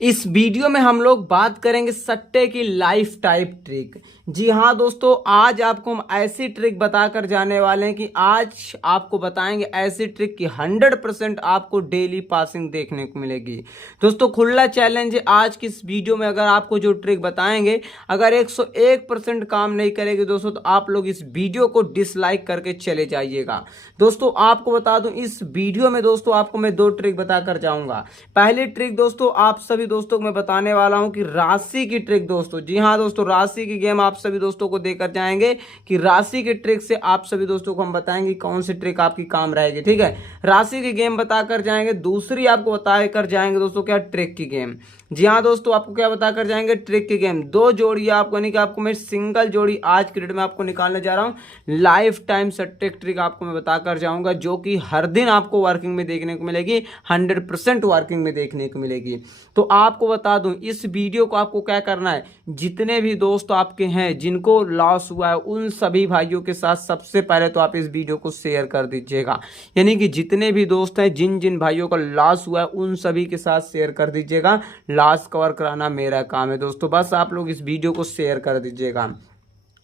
इस वीडियो में हम लोग बात करेंगे सट्टे की लाइफ टाइप ट्रिक। जी हाँ दोस्तों, आज आपको हम ऐसी ट्रिक बताकर जाने वाले हैं कि आज आपको बताएंगे ऐसी ट्रिक की 100% आपको डेली पासिंग देखने को मिलेगी। दोस्तों खुला चैलेंज है, आज की इस वीडियो में अगर आपको जो ट्रिक बताएंगे अगर 101% काम नहीं करेगी दोस्तों तो आप लोग इस वीडियो को डिसलाइक करके चले जाइएगा। दोस्तों आपको बता दूं, इस वीडियो में दोस्तों आपको मैं दो ट्रिक बताकर जाऊंगा। पहली ट्रिक दोस्तों आप सभी दोस्तों को मैं बताने वाला हूं कि राशि की ट्रिक। दोस्तों जी हाँ दोस्तों, राशि की गेम आप सभी दोस्तों को देकर जाएंगे कि राशि की ट्रिक से आप सभी दोस्तों को हम बताएंगे कौन सी ट्रिक आपकी काम रहेगी। ठीक है, राशि की गेम बताकर जाएंगे। दूसरी आपको बताकर जाएंगे दोस्तों क्या, ट्रिक की गेम। जी हाँ दोस्तों, आपको क्या बताकर जाएंगे, ट्रिक की गेम। दो जोड़ी आपको, यानी कि आपको मैं सिंगल जोड़ी आज की डेट में आपको निकालने जा रहा हूं। लाइफ टाइम सट्टे ट्रिक आपको मैं बताकर जाऊंगा जो कि हर दिन आपको वर्किंग में देखने को मिलेगी, 100% वर्किंग में देखने को मिलेगी। तो आपको बता दूं, इस वीडियो को आपको क्या करना है, जितने भी दोस्त आपके हैं जिनको लॉस हुआ है उन सभी भाइयों के साथ सबसे पहले तो आप इस वीडियो को शेयर कर दीजिएगा। यानी कि जितने भी दोस्त हैं, जिन जिन भाइयों का लॉस हुआ है उन सभी के साथ शेयर कर दीजिएगा। लॉस कवर कराना मेरा काम है दोस्तों, बस आप लोग इस वीडियो को शेयर कर दीजिएगा।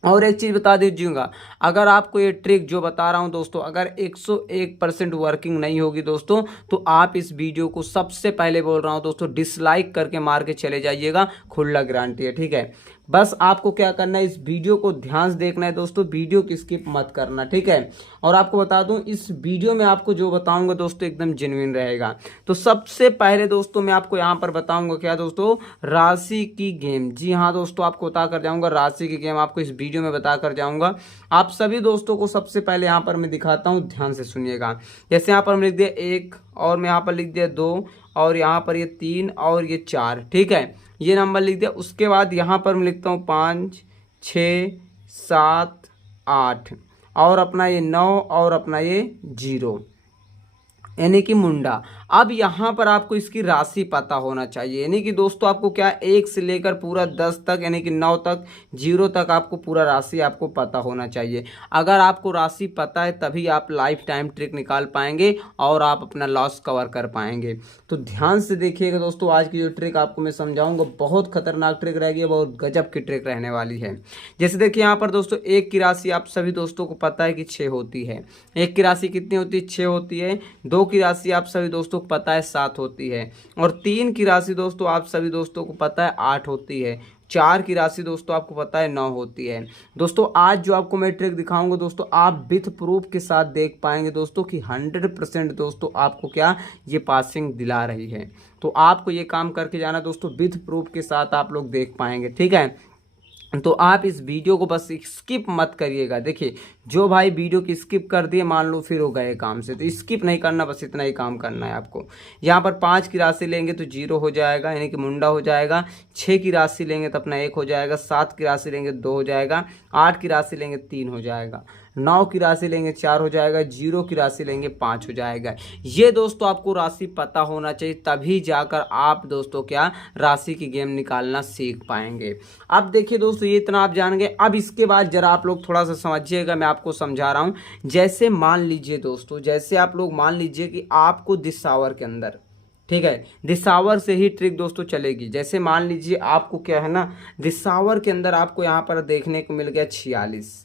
और एक चीज़ बता दीजिएगा, अगर आपको ये ट्रिक जो बता रहा हूं दोस्तों अगर 101% वर्किंग नहीं होगी दोस्तों तो आप इस वीडियो को, सबसे पहले बोल रहा हूं दोस्तों, डिसलाइक करके मार के चले जाइएगा। खुला गारंटी है। ठीक है, बस आपको क्या करना है, इस वीडियो को ध्यान से देखना है दोस्तों, वीडियो की स्किप मत करना। ठीक है, और आपको बता दूं इस वीडियो में आपको जो बताऊंगा दोस्तों एकदम जेन्युइन रहेगा। तो सबसे पहले दोस्तों मैं आपको यहां पर बताऊंगा क्या दोस्तों, राशि की गेम। जी हाँ दोस्तों, आपको बता कर जाऊंगा राशि की गेम, आपको इस वीडियो में बता कर जाऊंगा। आप सभी दोस्तों को सबसे पहले यहाँ पर मैं दिखाता हूँ, ध्यान से सुनिएगा। जैसे यहाँ पर मैं लिख दिया 1 और मैं यहाँ पर लिख दिया 2 और यहाँ पर ये 3 और ये 4। ठीक है, ये नंबर लिख दिया। उसके बाद यहाँ पर मैं लिखता हूँ 5 6 7 8 और अपना ये 9 और अपना ये 0, यानी कि मुंडा। अब यहाँ पर आपको इसकी राशि पता होना चाहिए, यानी कि दोस्तों आपको क्या, 1 से लेकर पूरा 10 तक, यानी कि 9 तक, 0 तक आपको पूरा राशि आपको पता होना चाहिए। अगर आपको राशि पता है तभी आप लाइफ टाइम ट्रिक निकाल पाएंगे और आप अपना लॉस कवर कर पाएंगे। तो ध्यान से देखिएगा दोस्तों, आज की जो ट्रिक आपको मैं समझाऊंगा बहुत खतरनाक ट्रिक रहेगी, बहुत गजब की ट्रिक रहने वाली है। जैसे देखिए यहाँ पर दोस्तों 1 की राशि आप सभी दोस्तों को पता है कि 6 होती है। 1 की राशि कितनी होती है, 6 होती है। 2 की राशि आप सभी दोस्तों को पता है 7 होती है। और 3 की राशि दोस्तों आप सभी दोस्तों को पता है 8 होती है। 4 की राशि दोस्तों आपको पता है 9 होती है। दोस्तों आज जो आपको मैं ट्रिक दिखाऊंगा दोस्तों, आप विथ प्रूफ के साथ देख पाएंगे दोस्तों कि 100% दोस्तों आपको क्या, ये पासिंग दिला रही है। तो आपको ये काम करके जाना दोस्तों, विथ प्रूफ के साथ आप लोग देख पाएंगे। ठीक है, तो आप इस वीडियो को बस स्किप मत करिएगा। देखिए जो भाई वीडियो की स्किप कर दिए, मान लो फिर हो गए काम से, तो स्किप नहीं करना, बस इतना ही काम करना है आपको। यहाँ पर 5 की राशि लेंगे तो 0 हो जाएगा, यानी कि मुंडा हो जाएगा। 6 की राशि लेंगे तो अपना 1 हो जाएगा। 7 की राशि लेंगे 2 हो जाएगा। 8 की राशि लेंगे 3 हो जाएगा। 9 की राशि लेंगे 4 हो जाएगा। 0 की राशि लेंगे 5 हो जाएगा। ये दोस्तों आपको राशि पता होना चाहिए, तभी जाकर आप दोस्तों क्या, राशि की गेम निकालना सीख पाएंगे। अब देखिए दोस्तों, ये इतना आप जान गए। अब इसके बाद जरा आप लोग थोड़ा सा समझिएगा, मैं आपको समझा रहा हूँ। जैसे मान लीजिए दोस्तों, जैसे आप लोग मान लीजिए कि आपको दिस आवर के अंदर, ठीक है, दिसावर से ही ट्रिक दोस्तों चलेगी। जैसे मान लीजिए आपको क्या है ना, दिसावर के अंदर आपको यहाँ पर देखने को मिल गया 46।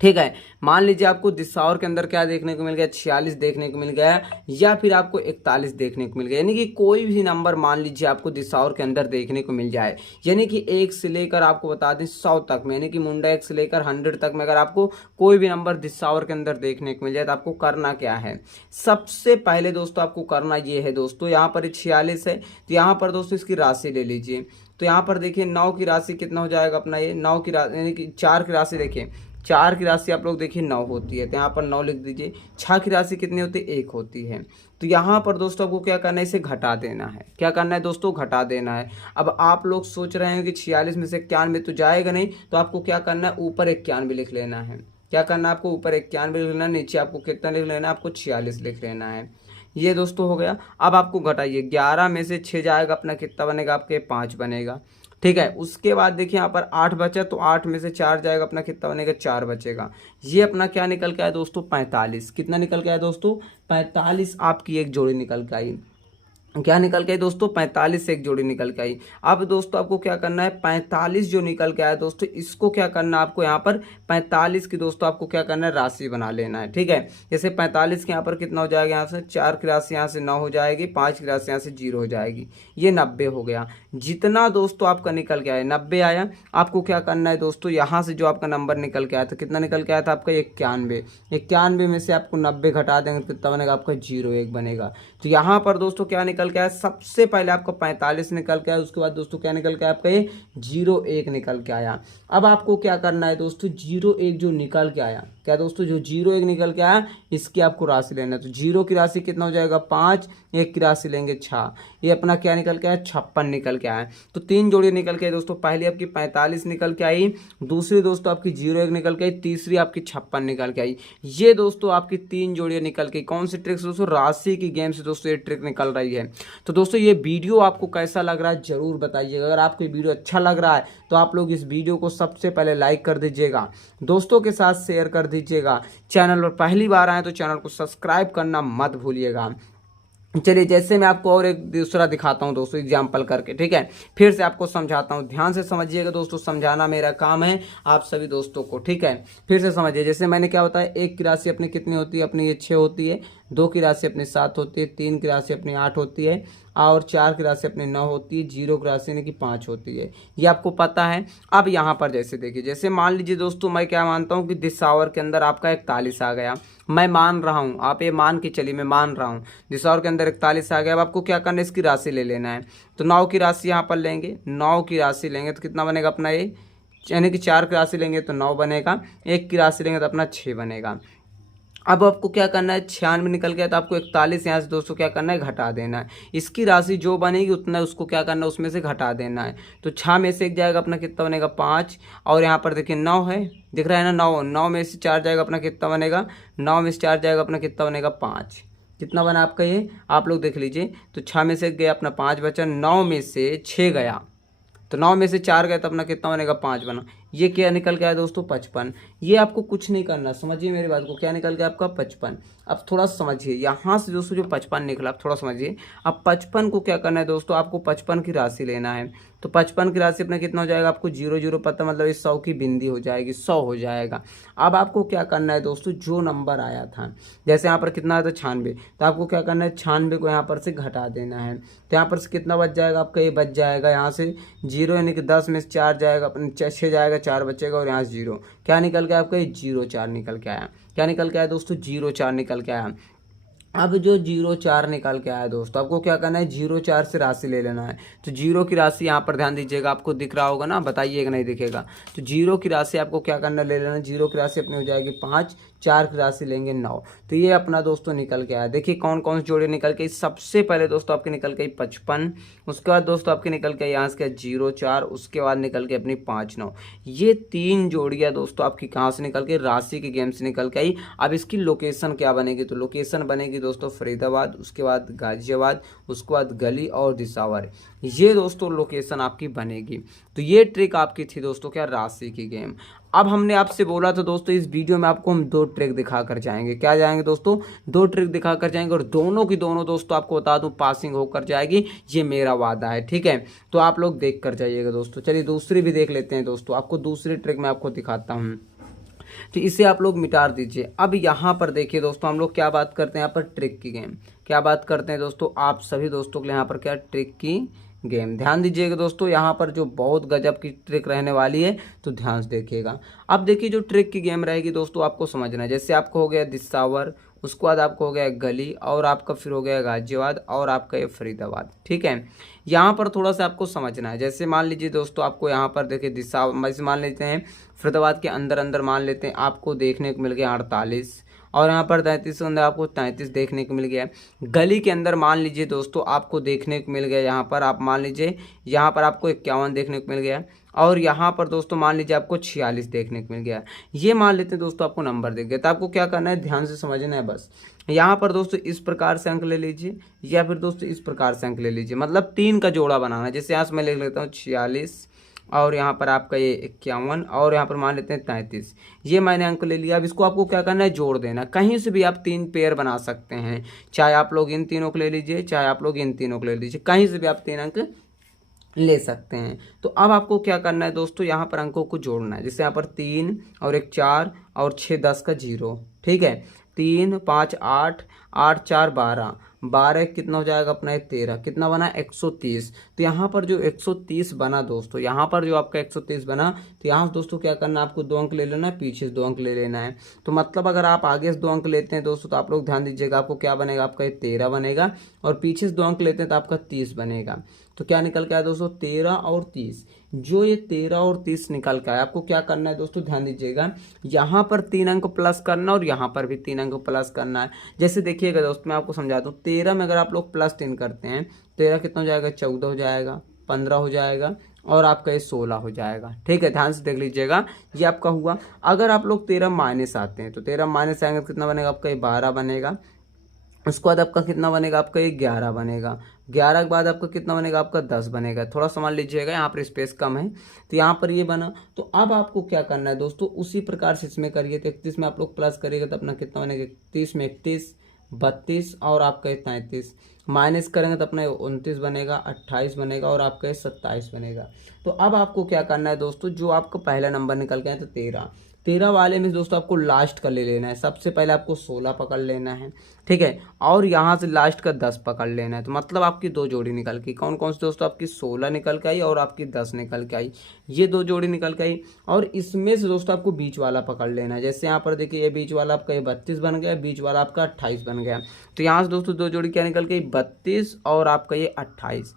ठीक है, मान लीजिए आपको दिसावर के अंदर क्या देखने को मिल गया, 46 देखने को मिल गया, या फिर आपको 41 देखने को मिल गया। यानी कि कोई भी नंबर मान लीजिए आपको दिसावर के अंदर देखने को मिल जाए, यानी कि 1 से लेकर आपको बता दें 100 तक में, यानी कि मुंडा 1 से लेकर 100 तक में अगर आपको कोई भी नंबर दिसावर के अंदर देखने को मिल जाए तो आपको करना क्या है। सबसे पहले दोस्तों आपको करना ये है दोस्तों, यहाँ पर 46 है तो यहाँ पर दोस्तों इसकी राशि ले लीजिए। तो यहाँ पर देखिए 9 की राशि कितना हो जाएगा अपना, ये 9 की राशि, यानी कि 4 की राशि देखिए, 4 की राशि आप लोग देखिए 9 होती है, तो यहाँ पर 9 लिख दीजिए। 6 की राशि कितनी होती है, 1 होती है। तो यहाँ पर दोस्तों आपको क्या करना है, इसे घटा देना है। क्या करना है दोस्तों, घटा देना है। अब आप लोग सोच रहे हैं कि 46 में से 91 तो जाएगा नहीं, तो आपको क्या करना है, ऊपर 91 लिख लेना है। क्या करना है आपको, ऊपर 91 लिख लेना, नीचे आपको कितना लिख लेना है, आपको 46 लिख लेना है। ये दोस्तों हो गया। अब आपको घटाइए, 11 में से 6 जाएगा अपना, कितना बनेगा, आपके 5 बनेगा। ठीक है, उसके बाद देखिए यहाँ पर 8 बचा, तो 8 में से 4 जाएगा अपना, कितना बनेगा, 4 बचेगा। ये अपना क्या निकल के आया दोस्तों, 45। कितना निकल के आया दोस्तों, 45 आपकी एक जोड़ी निकल के आई। क्या निकल के आई दोस्तों, 45 से एक जोड़ी निकल के आई। अब दोस्तों आपको क्या करना है, 45 जो निकल के आया दोस्तों, इसको क्या करना है आपको, यहाँ पर 45 की दोस्तों आपको क्या करना है, राशि बना लेना है। ठीक है, जैसे 45 के यहाँ पर कितना हो जाएगा, यहाँ से 4 की राशि यहाँ से 9 हो जाएगी, 5 की राशि यहाँ से 0 हो जाएगी, ये 90 हो गया। जितना दोस्तों आपका निकल के आया 90 आया, आपको क्या करना है दोस्तों, यहाँ से जो आपका नंबर निकल के आया था, कितना निकल के आया था आपका 91, 91 में से आपको 90 घटा देंगे, कितना बनेगा आपका 01 बनेगा। तो यहाँ पर दोस्तों क्या निकल के आया, सबसे पहले आपका 45 निकल के आया, उसके बाद दोस्तों क्या निकल के आया आपका ये 01 निकल के आया। अब आपको क्या करना है दोस्तों, 01 जो निकल के आया, क्या दोस्तों जो 01 निकल के आया इसकी आपको राशि लेना है। तो 0 की राशि कितना हो जाएगा 5, 1 की राशि लेंगे 6, ये अपना क्या निकल के आया 56 निकल के आया। तो 3 जोड़ी निकल के आई दोस्तों, पहली आपकी 45 निकल के आई, दूसरी दोस्तों आपकी 01 निकल के आई, तीसरी आपकी 56 निकल के आई। ये दोस्तों आपकी 3 जोड़ियाँ निकल के, कौन सी ट्रिक्स दोस्तों, राशि की गेम से दोस्तों ये ट्रिक निकल रही है। तो दोस्तों ये वीडियो आपको कैसा लग रहा है जरूर बताइएगा। अगर आपको ये वीडियो अच्छा लग रहा है तो आप लोग इस वीडियो को सबसे पहले लाइक कर दीजिएगा, दोस्तों के साथ शेयर कर दीजिएगा, चैनल पर पहली बार आए तो चैनल को सब्सक्राइब करना मत भूलिएगा। चलिए जैसे मैं आपको और एक दूसरा दिखाता हूं दोस्तों एग्जाम्पल करके, ठीक है, फिर से आपको समझाता हूं, ध्यान से समझिएगा दोस्तों, समझाना मेरा काम है आप सभी दोस्तों को। ठीक है, फिर से समझिए, जैसे मैंने क्या होता है, 1 की राशि अपनी कितनी होती है, अपनी ये 6 होती है, 2 की राशि अपनी 7 होती है, 3 की राशि अपनी 8 होती है, और 4 की राशि अपनी 9 होती है, 0 की राशि यानी कि 5 होती है, ये आपको पता है। अब यहाँ पर जैसे देखिए, जैसे मान लीजिए दोस्तों, मैं क्या मानता हूँ कि दिसावर के अंदर आपका 41 आ गया, मैं मान रहा हूँ, आप ये मान के चलिए, मैं मान रहा हूँ दिसावर के अंदर 41 आ गया। अब आपको क्या करना है, इसकी राशि ले लेना है। तो 9 की राशि यहाँ पर लेंगे, 9 की राशि लेंगे तो कितना बनेगा अपना ये, यानी कि 4 की राशि लेंगे तो 9 बनेगा, 1 की राशि लेंगे तो अपना 6 बनेगा। अब आपको क्या करना है, 96 निकल गया तो आपको 41 यहाँ से दोस्तों क्या करना है, घटा देना है। इसकी राशि जो बनेगी उतना उसको क्या करना है, उसमें से घटा देना है। तो 6 में से 1 जाएगा अपना कितना बनेगा 5, और यहाँ पर देखिए 9 है, दिख रहा है ना 9, 9 में से 4 जाएगा अपना कितना बनेगा, 9 में से 4 जाएगा अपना कितना बनेगा 5, कितना बना आपका ये आप लोग देख लीजिए। तो 6 में से 1 गया अपना 5 बचा, 9 में से 6 गया तो 9 में से 4 गए तो अपना कितना बनेगा 5 बना, ये क्या निकल के आया दोस्तों 55। ये आपको कुछ नहीं करना, समझिए मेरी बात को, क्या निकल गया आपका 55। अब थोड़ा समझिए, यहाँ से दोस्तों जो 55 निकला, आप थोड़ा समझिए। अब 55 को क्या करना है दोस्तों, आपको 55 की राशि लेना है। तो 55 की राशि अपना कितना हो जाएगा, आपको 00 पता, मतलब इस 100 की बिंदी हो जाएगी, 100 हो जाएगा। अब आपको क्या करना है दोस्तों, जो नंबर आया था, जैसे यहाँ पर कितना आया था 96, तो आपको क्या करना है 96 को यहाँ पर से घटा देना है। तो यहाँ पर से कितना बच जाएगा आपका, ये बच जाएगा यहाँ से 0, यानी कि 10 में से 4 जाएगा अपने 6 जाएगा, 4 बचेगा, और यहाँ से 0, क्या निकल के आपका ये 04 निकल के आया। क्या निकल के आया दोस्तों, 04 निकल के आया। अब जो 04 निकल के आया दोस्तों, आपको क्या करना है, 04 से राशि ले लेना है। तो 0 की राशि यहाँ पर ध्यान दीजिएगा, आपको दिख रहा होगा ना, बताइएगा नहीं दिखेगा। तो 0 की राशि आपको क्या करना ले लेना है, 0 की राशि अपनी हो जाएगी 5, 4 की राशि लेंगे 9। तो ये अपना दोस्तों निकल के आया। देखिए कौन कौन से जोड़े निकल के, सबसे पहले दोस्तों आपके निकल गई 55, उसके बाद दोस्तों आपके निकल के यहाँ से 04, उसके बाद निकल के अपनी 5, 9। ये 3 जोड़ियाँ दोस्तों आपकी कहाँ से निकल के, राशि की गेम से निकल के आई। अब इसकी लोकेशन क्या बनेगी, तो लोकेशन बनेगी दोस्तों फरीदाबाद, उसके बाद गाजियाबाद, उसके बाद गली और दिसावर, ये दोस्तों लोकेशन आपकी बनेगी। तो ये ट्रिक आपकी थी दोस्तों क्या, राशि की गेम। अब हमने आपसे बोला था दोस्तों इस वीडियो में आपको हम 2 ट्रिक दिखा कर जाएंगे, क्या जाएंगे दोस्तों, 2 ट्रिक दिखा कर जाएंगे, और दोनों की दोनों दोस्तों आपको बता दूं पासिंग होकर जाएगी, ये मेरा वादा है। ठीक है, तो आप लोग देख कर जाइएगा दोस्तों। चलिए दूसरी भी देख लेते हैं दोस्तों, आपको दूसरी ट्रिक मैं आपको दिखाता हूँ। तो इसे आप लोग मिटा दीजिए। अब यहाँ पर देखिए दोस्तों, हम लोग क्या बात करते हैं यहाँ पर, ट्रिक की गेम। क्या बात करते हैं दोस्तों, आप सभी दोस्तों के लिए यहाँ पर क्या, ट्रिक की गेम। ध्यान दीजिएगा दोस्तों, यहाँ पर जो बहुत गजब की ट्रिक रहने वाली है, तो ध्यान से देखिएगा। अब देखिए जो ट्रिक की गेम रहेगी दोस्तों, आपको समझना है। जैसे आपको हो गया दिसावर, उसके बाद आपको हो गया गली, और आपका फिर हो गया गाजियाबाद, और आपका ये फरीदाबाद। ठीक है, यहाँ पर थोड़ा सा आपको समझना है। जैसे मान लीजिए दोस्तों, आपको यहाँ पर देखिए वैसे मान लेते हैं फरीदाबाद के अंदर अंदर मान लेते हैं, आपको देखने को मिल गया 48, और यहाँ पर 33 के अंदर आपको 33 देखने को मिल गया। गली के अंदर मान लीजिए दोस्तों, आपको देखने को मिल गया, यहाँ पर आप मान लीजिए, यहाँ पर आपको 51 देखने को मिल गया, और यहाँ पर दोस्तों मान लीजिए आपको 46 देखने को मिल गया। ये मान लेते हैं दोस्तों आपको नंबर दिख गया। तो आपको क्या करना है, ध्यान से समझना है बस। यहाँ पर दोस्तों इस प्रकार से अंक ले लीजिए, या फिर दोस्तों इस प्रकार से अंक ले लीजिए, मतलब 3 का जोड़ा बनाना है। जैसे यहाँ से मैं लिख लेता हूँ 46 और यहाँ पर आपका ये 51 और यहाँ पर मान लेते हैं 33। ये मैंने अंक ले लिया। अब इसको आपको क्या करना है, जोड़ देना। कहीं से भी आप 3 पेयर बना सकते हैं, चाहे आप लोग इन तीनों को ले लीजिए, चाहे आप लोग इन तीनों को ले लीजिए, कहीं से भी आप 3 अंक ले सकते हैं। तो अब आपको क्या करना है दोस्तों, यहाँ पर अंकों को जोड़ना है। जैसे यहाँ पर 3 और 1 4 और 6 10 का 0, ठीक है। 3 5 8, 8 4 12, 12 कितना हो जाएगा अपना, 13 कितना बना, 130। तो यहाँ पर जो 130 बना दोस्तों, यहाँ पर जो आपका 130 बना, तो यहाँ दोस्तों क्या करना है, आपको 2 अंक ले लेना है, पीछे से 2 अंक ले लेना है। तो मतलब अगर आप आगे से 2 अंक लेते हैं दोस्तों, तो आप लोग ध्यान दीजिएगा, आपको क्या बनेगा, आपका ये 13 बनेगा, और पीछे से 2 अंक लेते हैं तो आपका 30 बनेगा। तो क्या निकल के आया दोस्तों, 13 और 30। जो ये 13 और 30 निकल के आया, आपको क्या करना है दोस्तों, ध्यान दीजिएगा, यहाँ पर 3 अंक प्लस करना और यहाँ पर भी 3 अंक प्लस करना है। जैसे देखिएगा दोस्तों, मैं आपको समझाता हूँ। 13 में अगर आप लोग प्लस 3 करते हैं, 13 कितना हो जाएगा, 14 हो जाएगा, 15 हो जाएगा, और आपका ये 16 हो जाएगा। ठीक है, ध्यान से देख लीजिएगा, ये आपका हुआ। अगर आप लोग 13 माइनस आते हैं, तो 13 माइनस आएंगे तो कितना बनेगा, आपका ये 12 बनेगा। उसके बाद आपका कितना बनेगा, आपका ये 11 बनेगा। 11 के बाद आपका कितना बनेगा, आपका 10 बनेगा। थोड़ा समझ लीजिएगा, यहाँ पर स्पेस कम है, तो यहाँ पर ये बना। तो अब आपको क्या करना है दोस्तों, उसी प्रकार से इसमें करिए। तो 31 में आप लोग प्लस करिएगा तो अपना कितना बनेगा, 31 में 31, 32 और आपका 33। माइनस करेंगे तो अपना 29 बनेगा, 28 बनेगा, और आपका 27 बनेगा। तो अब आपको क्या करना है दोस्तों, जो आपका पहला नंबर निकल के आए तो 13 वाले में दोस्तों आपको लास्ट का ले लेना है। सबसे पहले आपको 16 पकड़ लेना है, ठीक है, और यहाँ से लास्ट का 10 पकड़ लेना है। तो मतलब आपकी 2 जोड़ी निकल के, कौन कौन सी दोस्तों, आपकी 16 निकल के आई और आपकी 10 निकल के आई, ये 2 जोड़ी निकल के आई। और इसमें से दोस्तों आपको बीच वाला पकड़ लेना है। जैसे यहाँ पर देखिए, ये बीच वाला आपका ये 32 बन गया, बीच वाला आपका 28 बन गया। तो यहाँ से दोस्तों 2 जोड़ी क्या निकल गई, 32 और आपका ये 28।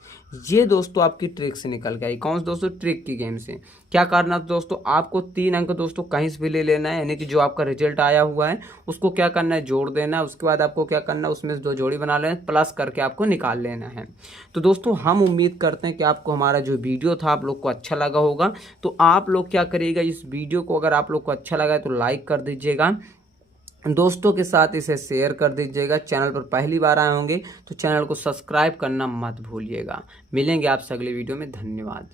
ये दोस्तों आपकी ट्रिक से निकल के आई। कौन से दोस्तों, ट्रिक की गेम से। क्या करना दोस्तों, आपको 3 अंक दोस्तों कहीं से भी ले लेना है, यानी कि जो आपका रिजल्ट आया हुआ है उसको क्या करना है, जोड़ देना है। उसके बाद आपको क्या करना है, उसमें से 2 जोड़ी बना लेना है, प्लस करके आपको निकाल लेना है। तो दोस्तों हम उम्मीद करते हैं कि आपको हमारा जो वीडियो था आप लोग को अच्छा लगा होगा। तो आप लोग क्या करिएगा, इस वीडियो को अगर आप लोग को अच्छा लगा है तो लाइक कर दीजिएगा, दोस्तों के साथ इसे शेयर कर दीजिएगा। चैनल पर पहली बार आए होंगे तो चैनल को सब्सक्राइब करना मत भूलिएगा। मिलेंगे आपसे अगली वीडियो में, धन्यवाद।